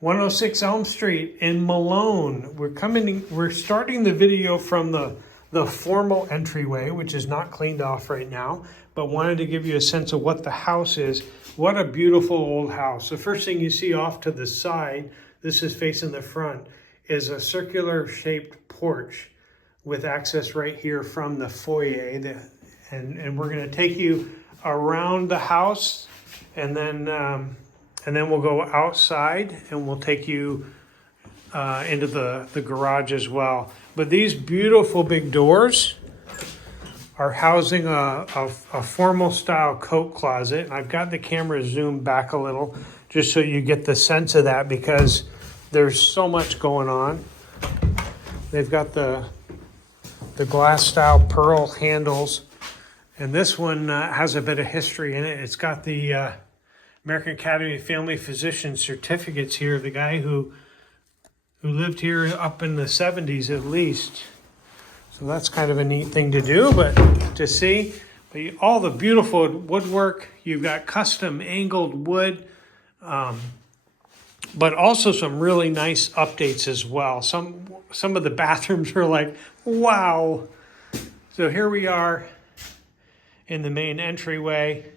106 Elm Street in Malone. We're starting the video from the formal entryway, which is not cleaned off right now, but wanted to give you a sense of what the house is. What a beautiful old house. The first thing you see off to the side, this is facing the front, is a circular shaped porch with access right here from the foyer. And we're gonna take you around the house and then we'll go outside and we'll take you into the garage as well. But these beautiful big doors are housing a formal style coat closet. And I've got the camera zoomed back a little just so you get the sense of that because there's so much going on. They've got the glass style pearl handles. And this one has a bit of history in it. It's got the American Academy of Family Physicians certificates here. The guy who lived here up in the 70s at least. So that's kind of a neat thing to do, but to see. But all the beautiful woodwork. You've got custom angled wood, but also some really nice updates as well. Some of the bathrooms are like, wow. So here we are in the main entryway.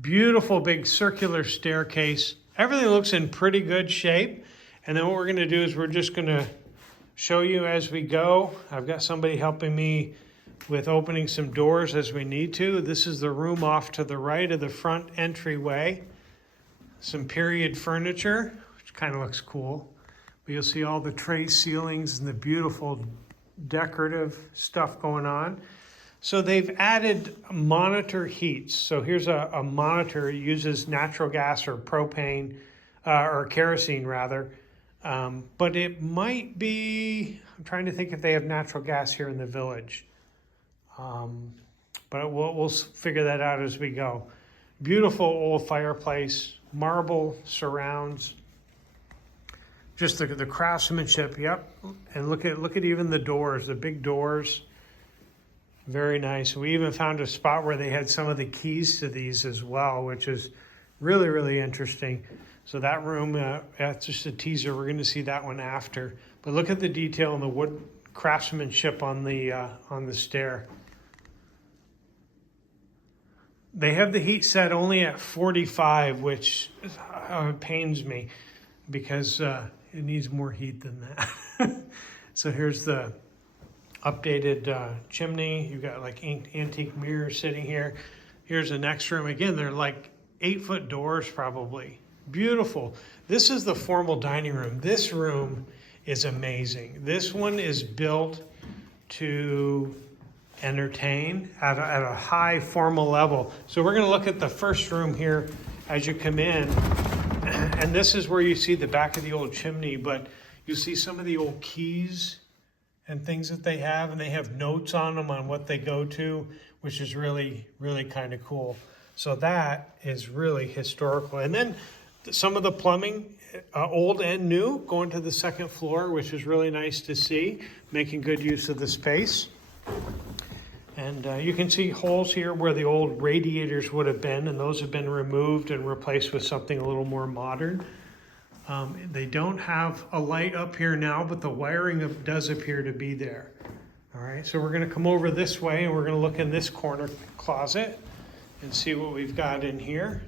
Beautiful big circular staircase. Everything looks in pretty good shape. And then what we're gonna do is we're just gonna show you as we go. I've got somebody helping me with opening some doors as we need to. This is the room off to the right of the front entryway. Some period furniture, which kind of looks cool. But you'll see all the tray ceilings and the beautiful decorative stuff going on. So they've added monitor heats. So here's a monitor. It uses natural gas or propane, or kerosene rather. But it might be, I'm trying to think if they have natural gas here in the village. But we'll figure that out as we go. Beautiful old fireplace, marble surrounds. Just the craftsmanship, yep. And look at even the doors, the big doors. Very nice. We even found a spot where they had some of the keys to these as well, which is really, really interesting. So that room, that's just a teaser. We're going to see that one after. But look at the detail and the wood craftsmanship on the stair. They have the heat set only at 45, which pains me because it needs more heat than that. So here's the updated chimney. You've got like antique mirrors sitting here. Here's the next room. Again, they're like 8-foot doors probably. Beautiful. This is the formal dining room. This room is amazing. This one is built to entertain at a high formal level. So we're going to look at the first room here as you come in. And this is where you see the back of the old chimney, but you see some of the old keys and things that they have, and they have notes on them on what they go to, which is really, really kind of cool. So that is really historical. And then some of the plumbing, old and new, going to the second floor, which is really nice to see, making good use of the space. And you can see holes here where the old radiators would have been, and those have been removed and replaced with something a little more modern. They don't have a light up here now, but the wiring does appear to be there. All right, so we're going to come over this way and we're going to look in this corner closet and see what we've got in here.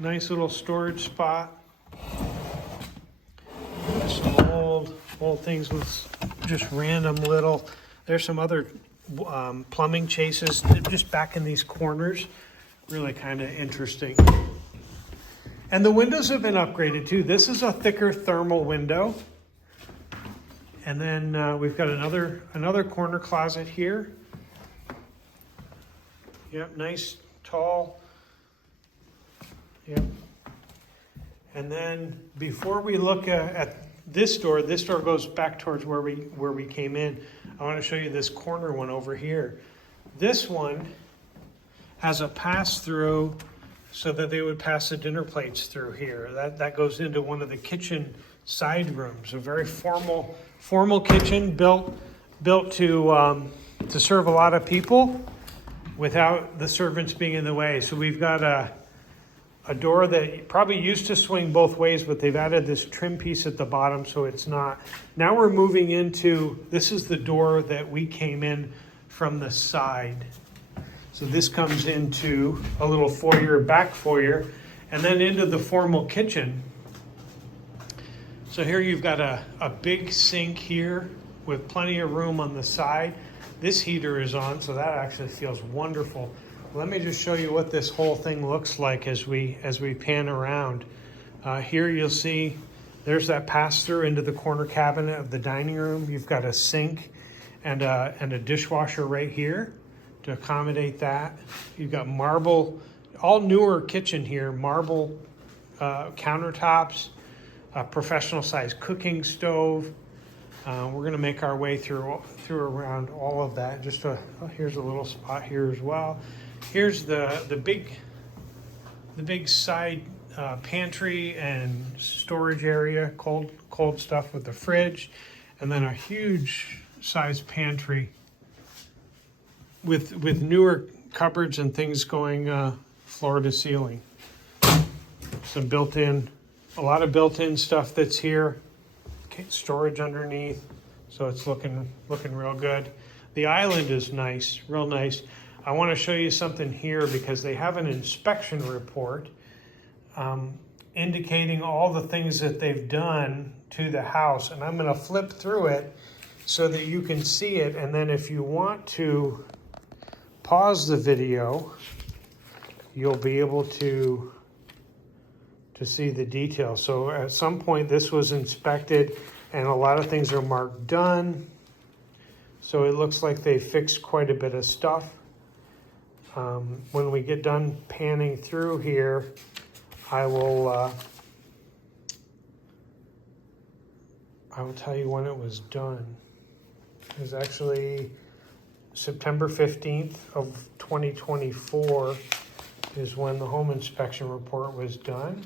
Nice little storage spot. Some old things with just random little. There's some other plumbing chases just back in these corners. Really kind of interesting. And the windows have been upgraded too. This is a thicker thermal window. And then we've got another corner closet here. Yep, nice, tall. Yep. And then before we look at this door goes back towards where we came in. I want to show you this corner one over here. This one has a pass-through so that they would pass the dinner plates through here. That goes into one of the kitchen side rooms. A very formal kitchen built to serve a lot of people without the servants being in the way. So we've got a a door that probably used to swing both ways, but they've added this trim piece at the bottom so it's not. Now we're moving into, this is the door that we came in from the side. So this comes into a little foyer, back foyer, and then into the formal kitchen. So here you've got a big sink here with plenty of room on the side. This heater is on, so that actually feels wonderful. Let me just show you what this whole thing looks like as we pan around. Here you'll see there's that pass through into the corner cabinet of the dining room. You've got a sink and a dishwasher right here to accommodate that. You've got marble, all newer kitchen here, marble countertops, a professional size cooking stove. We're gonna make our way through around all of that. Here's a little spot here as well. Here's the big side pantry and storage area, cold stuff with the fridge, and then a huge size pantry with newer cupboards and things going floor to ceiling. Some a lot of built-in stuff that's here. Okay, storage underneath, so it's looking real good. The island is nice, real nice. I want to show you something here because they have an inspection report indicating all the things that they've done to the house. And I'm going to flip through it so that you can see it. And then if you want to pause the video, you'll be able to see the details. So at some point this was inspected and a lot of things are marked done. So it looks like they fixed quite a bit of stuff. When we get done panning through here, I will tell you when it was done. It was actually September 15th of 2024 is when the home inspection report was done.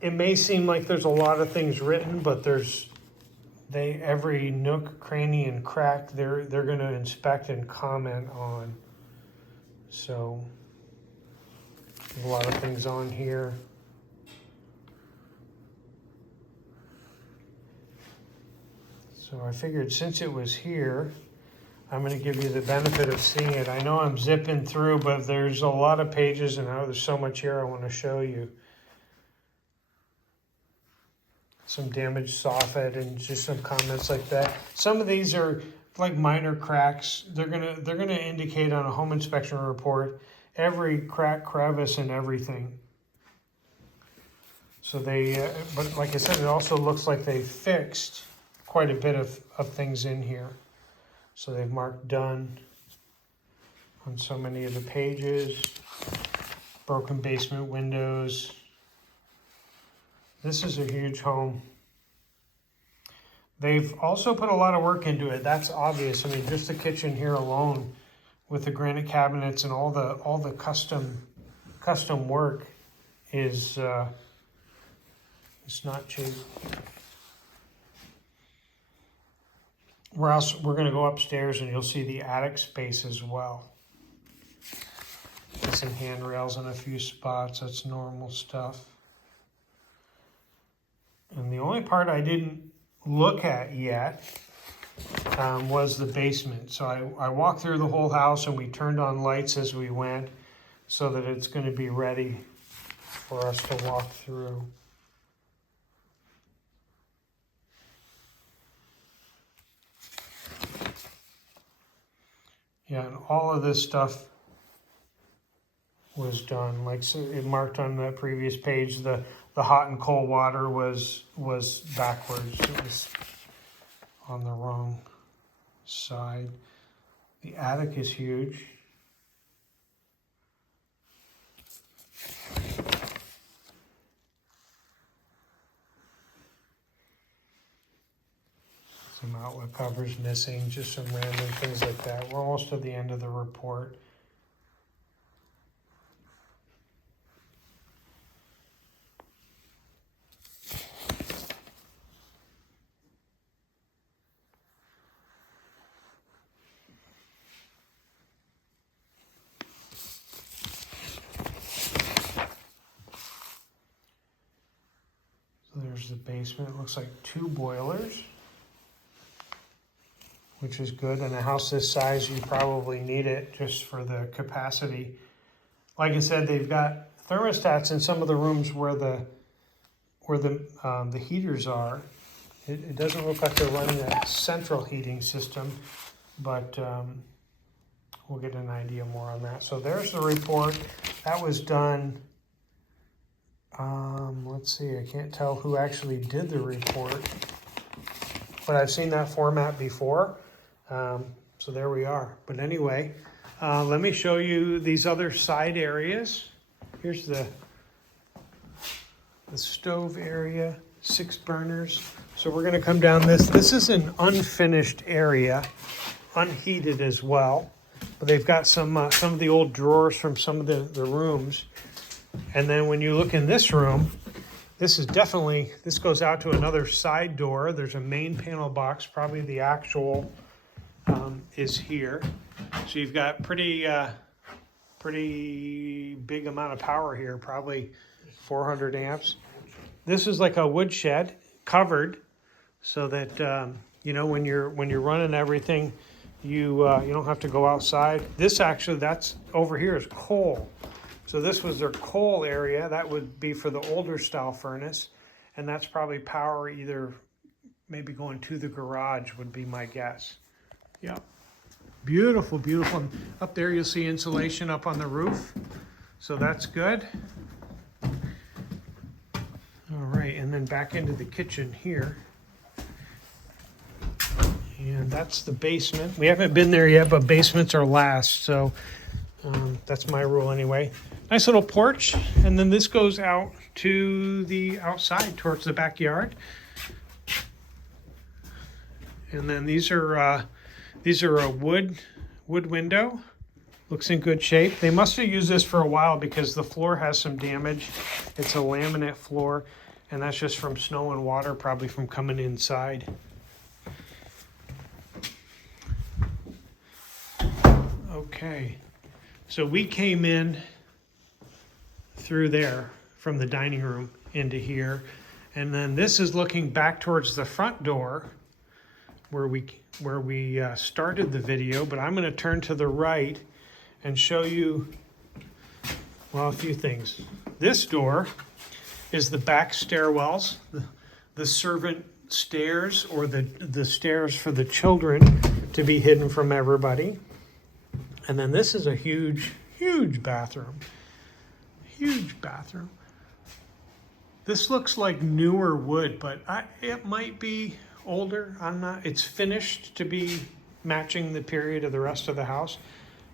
It may seem like there's a lot of things written, but every nook, cranny, and crack they're going to inspect and comment on. So there's a lot of things on here. So I figured since it was here, I'm going to give you the benefit of seeing it. I know I'm zipping through, but there's a lot of pages and there's so much here I want to show you. Some damaged soffit and just some comments like that. Some of these are like minor cracks. They're gonna indicate on a home inspection report every crack, crevice, and everything. So but like I said, it also looks like they fixed quite a bit of things in here. So they've marked done on so many of the pages. Broken basement windows. This is a huge home. They've also put a lot of work into it. That's obvious. I mean, just the kitchen here alone with the granite cabinets and all the custom work is it's not cheap. We're going to go upstairs and you'll see the attic space as well. Some handrails in a few spots. That's normal stuff. And the only part I didn't look at yet was the basement. So I walked through the whole house and we turned on lights as we went so that it's going to be ready for us to walk through. Yeah, and all of this stuff was done. Like so it marked on the previous page, the hot and cold water was backwards. It was on the wrong side. The attic is huge. Some outlet covers missing, just some random things like that. We're almost at the end of the report. the basement. It looks like 2 boilers, which is good. In a house this size, you probably need it just for the capacity. Like I said, they've got thermostats in some of the rooms where the heaters are. It doesn't look like they're running a central heating system, but we'll get an idea more on that. So there's the report. That was done, let's see, I can't tell who actually did the report, but I've seen that format before. So there we are. But anyway, let me show you these other side areas. Here's the stove area, 6 burners. So we're going to come down this. This is an unfinished area, unheated as well. But they've got some of the old drawers from some of the rooms. And then when you look in this room, this goes out to another side door. There's a main panel box, probably the actual is here. So you've got pretty big amount of power here, probably 400 amps. This is like a woodshed covered, so that when you're running everything, you don't have to go outside. That's over here is coal. So this was their coal area. That would be for the older style furnace, and that's probably power either maybe going to the garage would be my guess. Yeah. Beautiful, beautiful. Up there you'll see insulation up on the roof. So that's good. All right, and then back into the kitchen here. And that's the basement. We haven't been there yet, but basements are last. So that's my rule anyway. Nice little porch. And then this goes out to the outside towards the backyard. And then these are a wood window. Looks in good shape. They must have used this for a while because the floor has some damage. It's a laminate floor, and that's just from snow and water, probably from coming inside. Okay, so we came in through there from the dining room into here, and then this is looking back towards the front door where we started the video, but I'm going to turn to the right and show you, well, a few things. This door is the back stairwells, the servant stairs, or the stairs for the children to be hidden from everybody. And then this is a huge, huge bathroom. Huge bathroom. This looks like newer wood, but it might be older. It's finished to be matching the period of the rest of the house.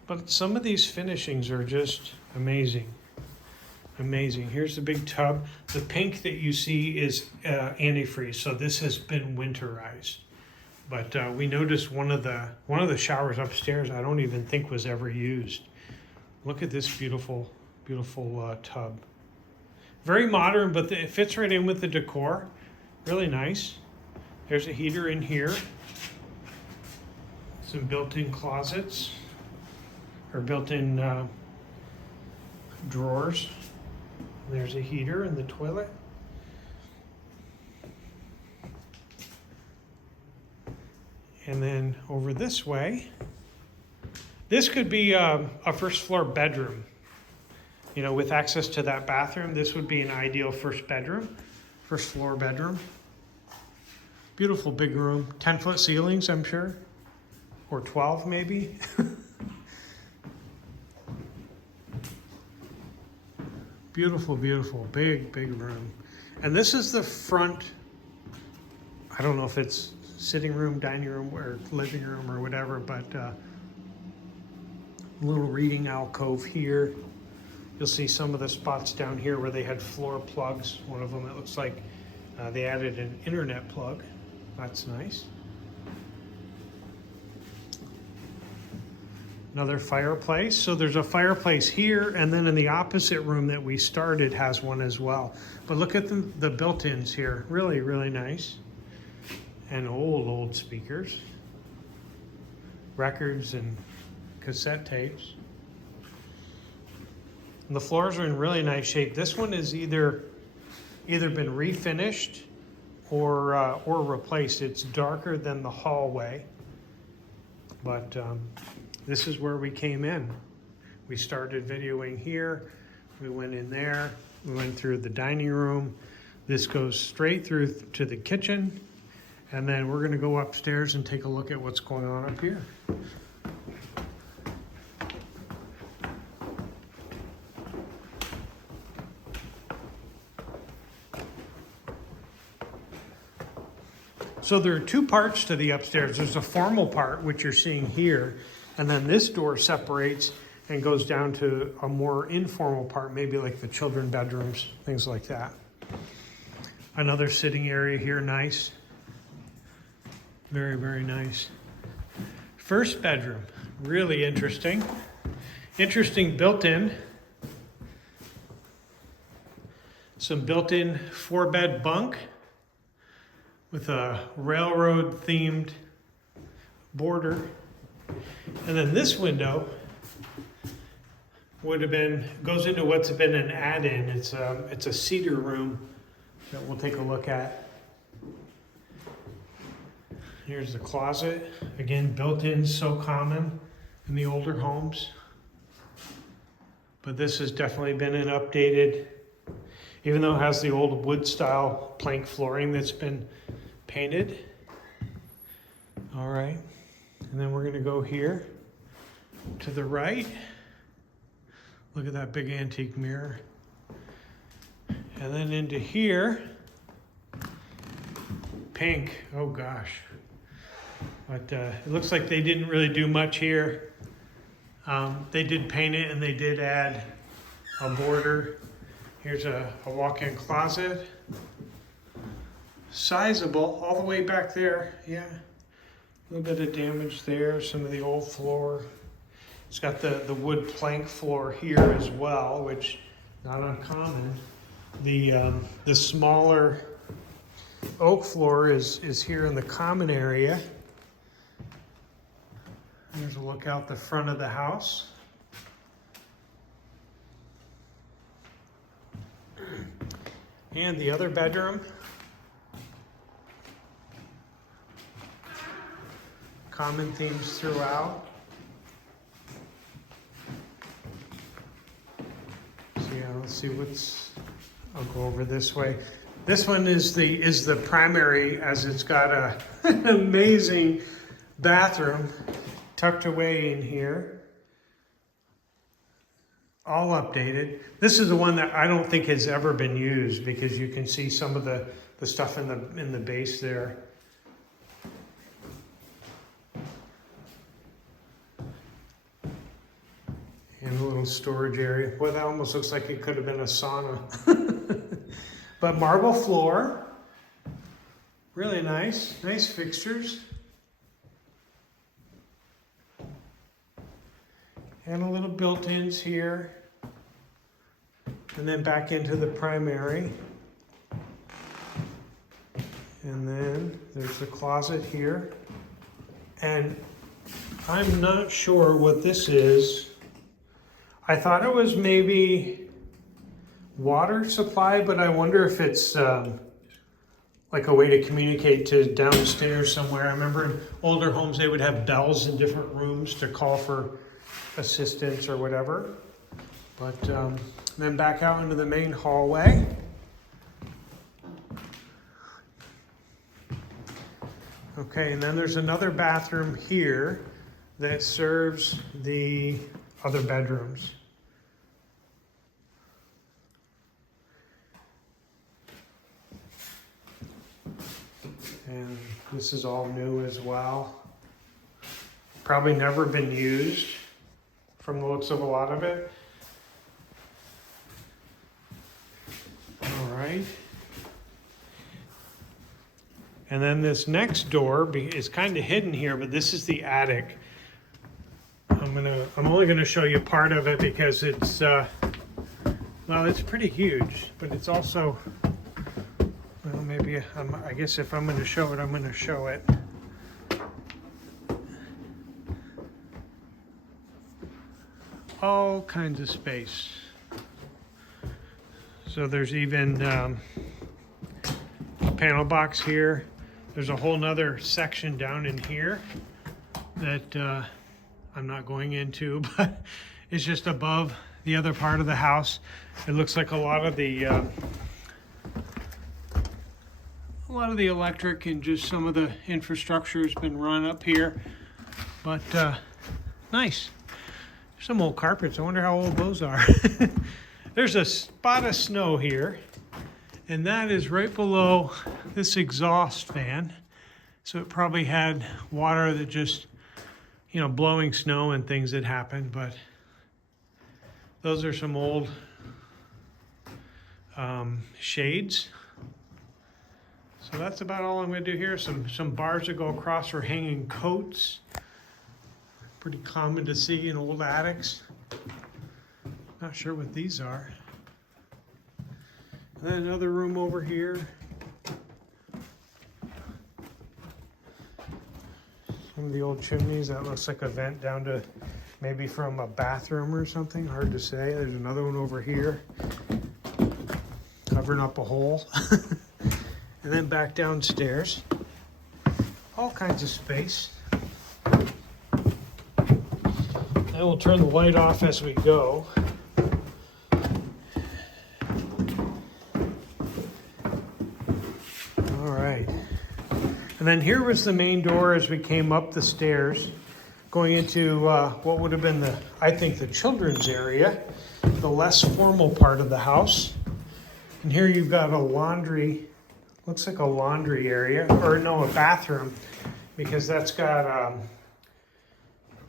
But some of these finishings are just amazing. Amazing. Here's the big tub. The pink that you see is antifreeze, so this has been winterized. But we noticed one of the showers upstairs I don't even think was ever used. Look at this beautiful, beautiful tub. Very modern, but it fits right in with the decor. Really nice. There's a heater in here. Some built-in closets, or built-in drawers. There's a heater in the toilet. And then over this way, this could be a first floor bedroom. You know, with access to that bathroom, this would be an ideal first floor bedroom. Beautiful big room, 10-foot ceilings, I'm sure, or 12 maybe. Beautiful, beautiful, big, big room. And this is the front, I don't know if it's sitting room, dining room, or living room, or whatever, but a little reading alcove here. You'll see some of the spots down here where they had floor plugs. One of them, it looks like they added an internet plug. That's nice. Another fireplace. So there's a fireplace here, and then in the opposite room that we started has one as well. But look at the built-ins here. Really, really nice. And old speakers. Records and cassette tapes. And the floors are in really nice shape. This one is either been refinished or replaced. It's darker than the hallway, but this is where we came in. We started videoing here, we went in there, we went through the dining room. This goes straight through to the kitchen, and then we're gonna go upstairs and take a look at what's going on up here. So there are two parts to the upstairs. There's a formal part, which you're seeing here, and then this door separates and goes down to a more informal part, maybe like the children's bedrooms, things like that. Another sitting area here, nice. Very, very nice. First bedroom, really interesting. Interesting built-in. Some built-in 4-bed bunk with a railroad themed border. And then this window goes into what's been an add-in. It's a cedar room that we'll take a look at. Here's the closet. Again, built-in, so common in the older homes. But this has definitely been an updated, even though it has the old wood style plank flooring that's been painted. All right, and then we're gonna go here to the right. Look at that big antique mirror. And then into here, pink, oh gosh. But it looks like they didn't really do much here. They did paint it and they did add a border. Here's a walk-in closet. Sizable, all the way back there, yeah. A little bit of damage there, some of the old floor. It's got the wood plank floor here as well, which not uncommon. The smaller oak floor is here in the common area. There's a look out the front of the house. And the other bedroom. Common themes throughout. So yeah, let's see I'll go over this way. This one is the primary, as it's got an amazing bathroom tucked away in here. All updated. This is the one that I don't think has ever been used, because you can see some of the stuff in the base there. And a little storage area. Boy, that almost looks like it could have been a sauna. But marble floor. Really nice. Nice fixtures. And a little built-ins here. And then back into the primary. And then there's the closet here. And I'm not sure what this is. I thought it was maybe water supply, but I wonder if it's like a way to communicate to downstairs somewhere. I remember in older homes they would have bells in different rooms to call for assistance or whatever. But then back out into the main hallway. Okay, and then there's another bathroom here that serves the other bedrooms. And this is all new as well. Probably never been used from the looks of a lot of it. All right. And then this next door is kind of hidden here, but this is the attic. I'm only gonna show you part of it because it's well, it's pretty huge, but it's also, well, maybe I guess if I'm gonna show it, I'm gonna show it. All kinds of space. So there's even panel box here. There's a whole nother section down in here that I'm not going into, but it's just above the other part of the house. It looks like a lot of the electric and just some of the infrastructure has been run up here, but nice. Some old carpets. I wonder how old those are. There's a spot of snow here, and that is right below this exhaust fan. So it probably had water that just, you know, blowing snow and things that happened, but those are some old shades. So that's about all I'm going to do here. Some bars that go across for hanging coats. Pretty common to see in old attics. Not sure what these are. And then another room over here. Some of the old chimneys. That looks like a vent down to maybe from a bathroom or something. Hard to say. There's another one over here, covering up a hole. And then back downstairs. All kinds of space. I will turn the light off as we go. All right. And then here was the main door as we came up the stairs, going into what would have been I think the children's area, the less formal part of the house. And here you've got a laundry, looks like a laundry area, or no, a bathroom, because that's got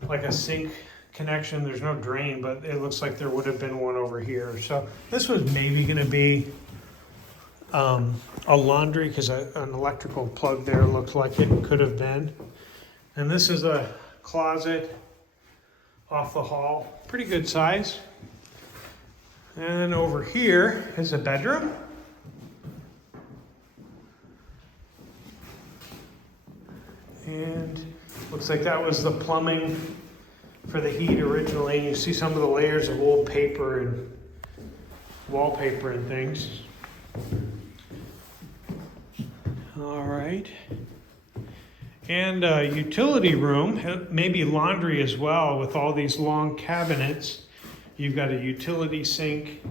like a sink connection. There's no drain, but it looks like there would have been one over here. So this was maybe going to be a laundry, because an electrical plug there looked like it could have been. And this is a closet off the hall, pretty good size. And over here is a bedroom. And looks like that was the plumbing for the heat originally. You see some of the layers of old paper and wallpaper and things. All right. And a utility room, maybe laundry as well, with all these long cabinets. You've got a utility sink.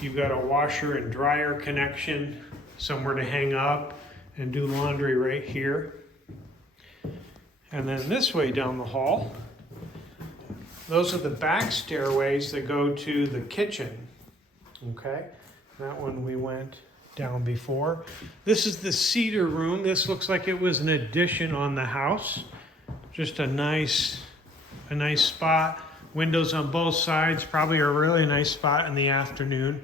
You've got a washer and dryer connection, somewhere to hang up and do laundry right here. And then this way down the hall, those are the back stairways that go to the kitchen. Okay, that one we went down before. This is the cedar room. This looks like it was an addition on the house. Just a nice spot. Windows on both sides, probably a really nice spot in the afternoon.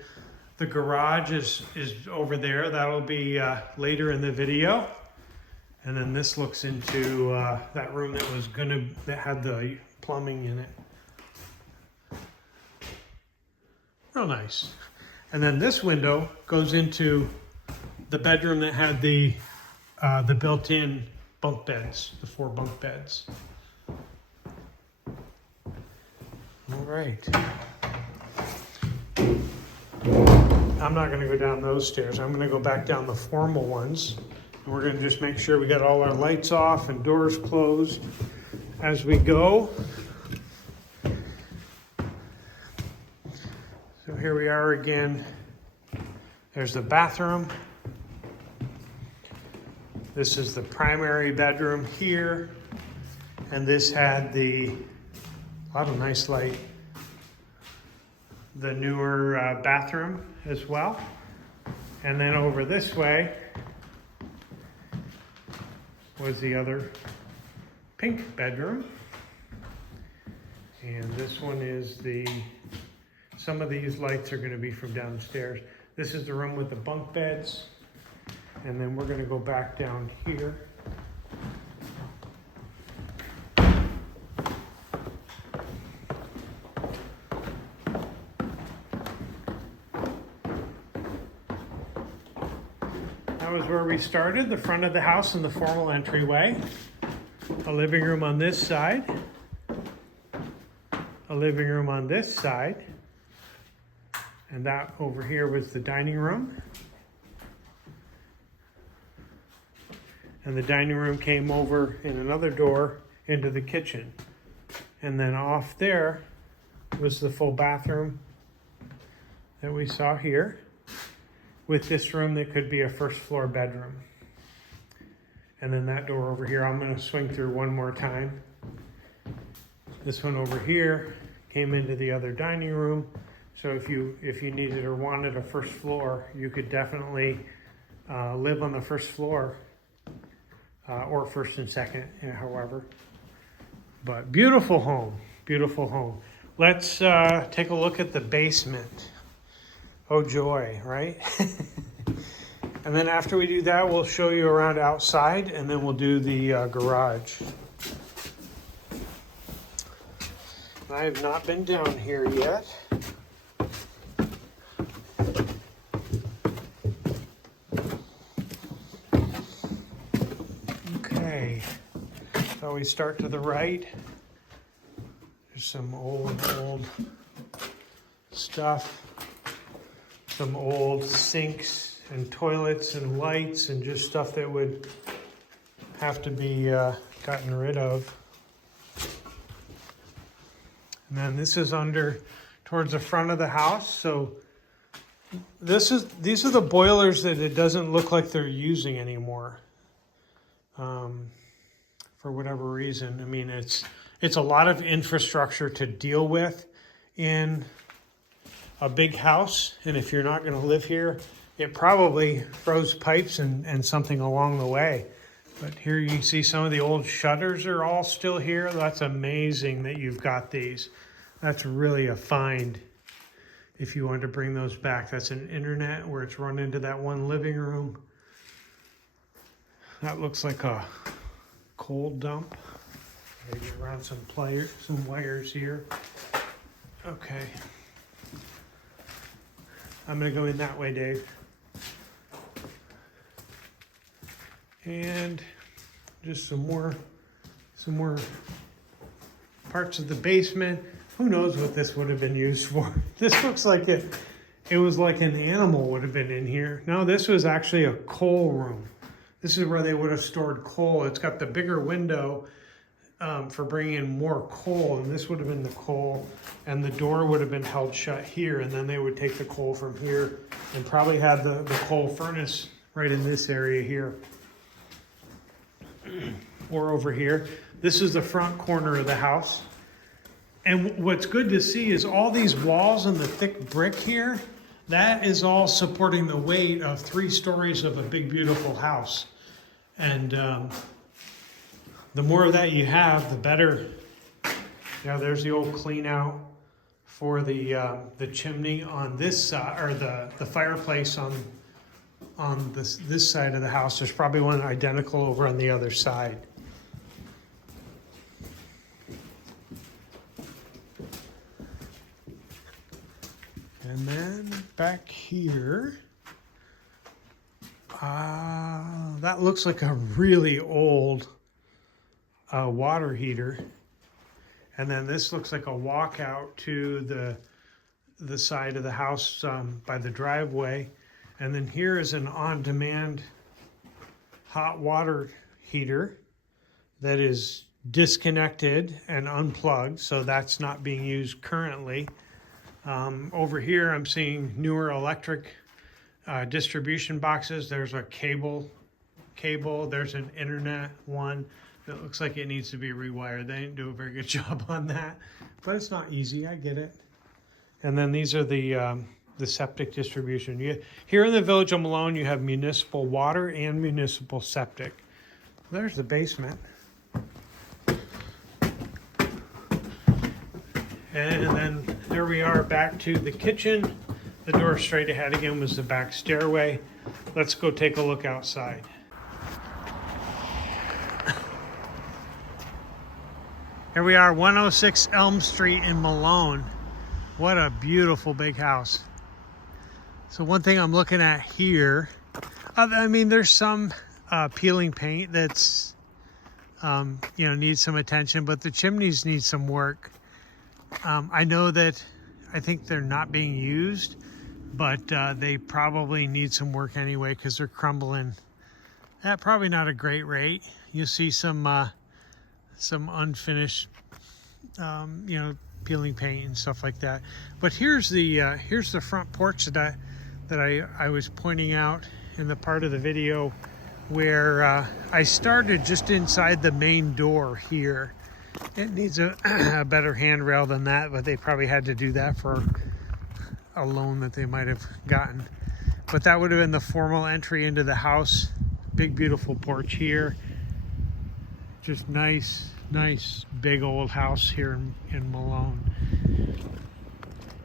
The garage is over there. That'll be later in the video. And then this looks into that room that had the plumbing in it. Real nice. And then this window goes into the bedroom that had the built-in bunk beds, the 4 bunk beds. All right. I'm not going to go down those stairs. I'm going to go back down the formal ones. And we're going to just make sure we got all our lights off and doors closed as we go. So here we are again. There's the bathroom. This is the primary bedroom here. And this had a lot of nice light. The newer bathroom as well. And then over this way was the other pink bedroom. And this one is some of these lights are going to be from downstairs. This is the room with the bunk beds. And then we're going to go back down here. That was where we started, the front of the house and the formal entryway. A living room on this side. A living room on this side. And that over here was the dining room. And the dining room came over in another door into the kitchen. And then off there was the full bathroom that we saw here, with this room that could be a first floor bedroom. And then that door over here, I'm going to swing through one more time. This one over here came into the other dining room. So if you needed or wanted a first floor, you could definitely live on the first floor, or first and second, however. But beautiful home, beautiful home. Let's take a look at the basement. Oh joy, right? And then after we do that, we'll show you around outside, and then we'll do the garage. I have not been down here yet. Okay, so we start to the right. There's some old stuff. Some old sinks and toilets and lights and just stuff that would have to be gotten rid of. And then this is under towards the front of the house. So these are the boilers that it doesn't look like they're using anymore. For whatever reason. I mean, it's a lot of infrastructure to deal with in a big house, and if you're not going to live here, it probably froze pipes and something along the way. But here you can see some of the old shutters are all still here. That's amazing that you've got these. That's really a find if you wanted to bring those back. That's an internet where it's run into that one living room. That looks like a coal dump. Maybe around some wires here. Okay. I'm going to go in that way, Dave. And just some more parts of the basement. Who knows what this would have been used for? This looks like it was like an animal would have been in here. No, this was actually a coal room. This is where they would have stored coal. It's got the bigger window for bringing in more coal, and this would have been the coal, and the door would have been held shut here, and then they would take the coal from here and probably had the coal furnace right in this area here or over here. This is the front corner of the house, and what's good to see is all these walls and the thick brick here, that is all supporting the weight of 3 stories of a big beautiful house. And the more of that you have, the better. Yeah, there's the old clean out for the chimney on this side, or the fireplace on this side of the house. There's probably one identical over on the other side. And then back here, that looks like a really old water heater. And then this looks like a walkout to the side of the house by the driveway. And then here is an on-demand hot water heater that is disconnected and unplugged, so that's not being used currently. Over here I'm seeing newer electric distribution boxes. There's a cable, there's an internet one that looks like it needs to be rewired. They didn't do a very good job on that, but it's not easy, I get it. And then these are the septic distribution. Here in the village of Malone, you have municipal water and municipal septic. There's the basement. And then there we are back to the kitchen. The door straight ahead again was the back stairway. Let's go take a look outside. Here we are, 106 Elm Street in Malone. What a beautiful big house. So one thing I'm looking at here, I mean, there's some peeling paint that's, needs some attention, but the chimneys need some work. I know that I think they're not being used, but they probably need some work anyway because they're crumbling Probably not a great rate. You see some unfinished, peeling paint and stuff like that. But here's the front porch that I was pointing out in the part of the video where I started just inside the main door here. It needs a better handrail than that, but they probably had to do that for a loan that they might have gotten. But that would have been the formal entry into the house. Big, beautiful porch here. Just nice big old house here in Malone.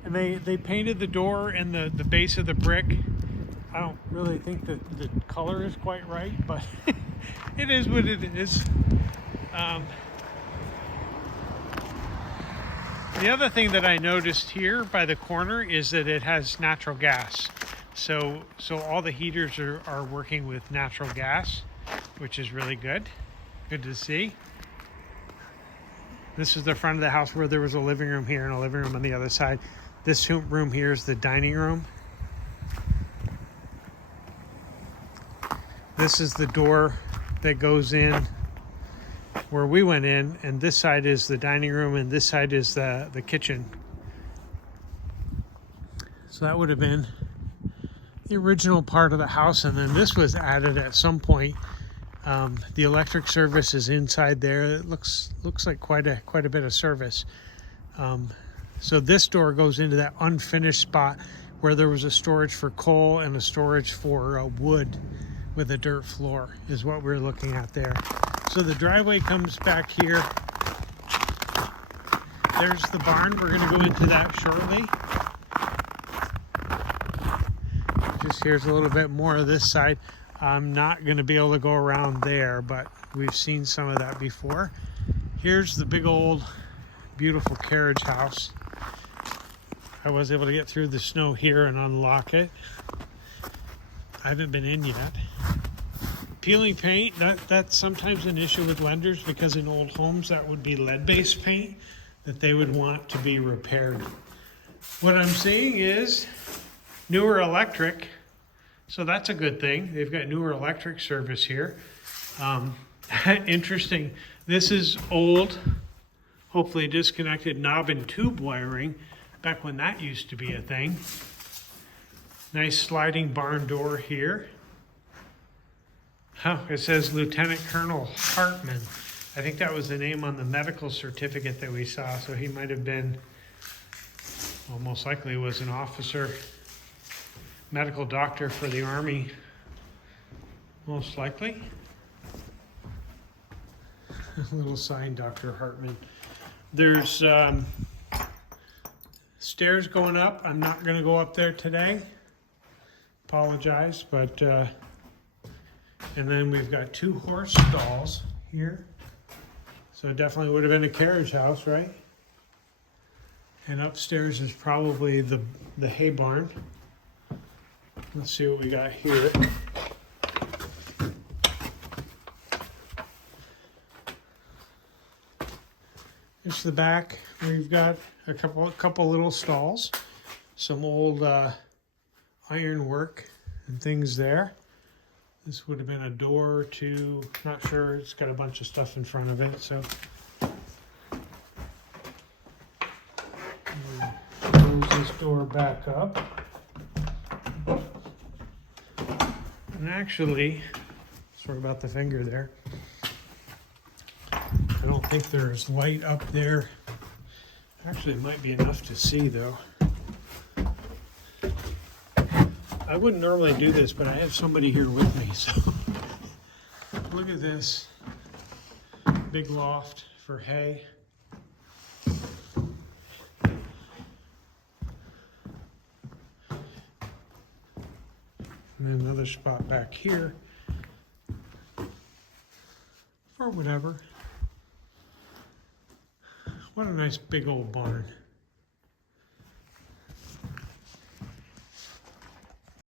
And they painted the door and the base of the brick. I don't really think that the color is quite right, but it is what it is. The other thing that I noticed here by the corner is that it has natural gas. So all the heaters are working with natural gas, which is really good. Good to see. This is the front of the house where there was a living room here and a living room on the other side. This room here is the dining room. This is the door that goes in where we went in, and this side is the dining room, and this side is the kitchen. So that would have been the original part of the house, and then this was added at some point. The electric service is inside there. It looks like quite a bit of service. So this door goes into that unfinished spot where there was a storage for coal and a storage for wood with a dirt floor is what we're looking at there. So the driveway comes back here. There's the barn. We're going to go into that shortly. Just here's a little bit more of this side. I'm not going to be able to go around there, but we've seen some of that before. Here's the big old beautiful carriage house. I was able to get through the snow here and unlock it. I haven't been in yet. Peeling paint, that's sometimes an issue with lenders because in old homes that would be lead-based paint that they would want to be repaired. What I'm seeing is newer electric, so that's a good thing. They've got newer electric service here. Interesting. This is old, hopefully disconnected knob and tube wiring, back when that used to be a thing. Nice sliding barn door here. Oh, it says Lieutenant Colonel Hartman. I think that was the name on the medical certificate that we saw, so he might have been, well, most likely was an officer, medical doctor for the Army, most likely. A little sign, Dr. Hartman. There's stairs going up. I'm not going to go up there today. Apologize, but and then we've got 2 horse stalls here. So it definitely would have been a carriage house, right? And upstairs is probably the hay barn. Let's see what we got here. Here's the back. We've got a couple little stalls, some old iron work and things there. This would have been a door to, not sure, it's got a bunch of stuff in front of it, so. Close this door back up. And actually, sorry about the finger there. I don't think there's light up there. Actually, it might be enough to see though. I wouldn't normally do this, but I have somebody here with me, so. Look at this. Big loft for hay. And then another spot back here for whatever. What a nice big old barn.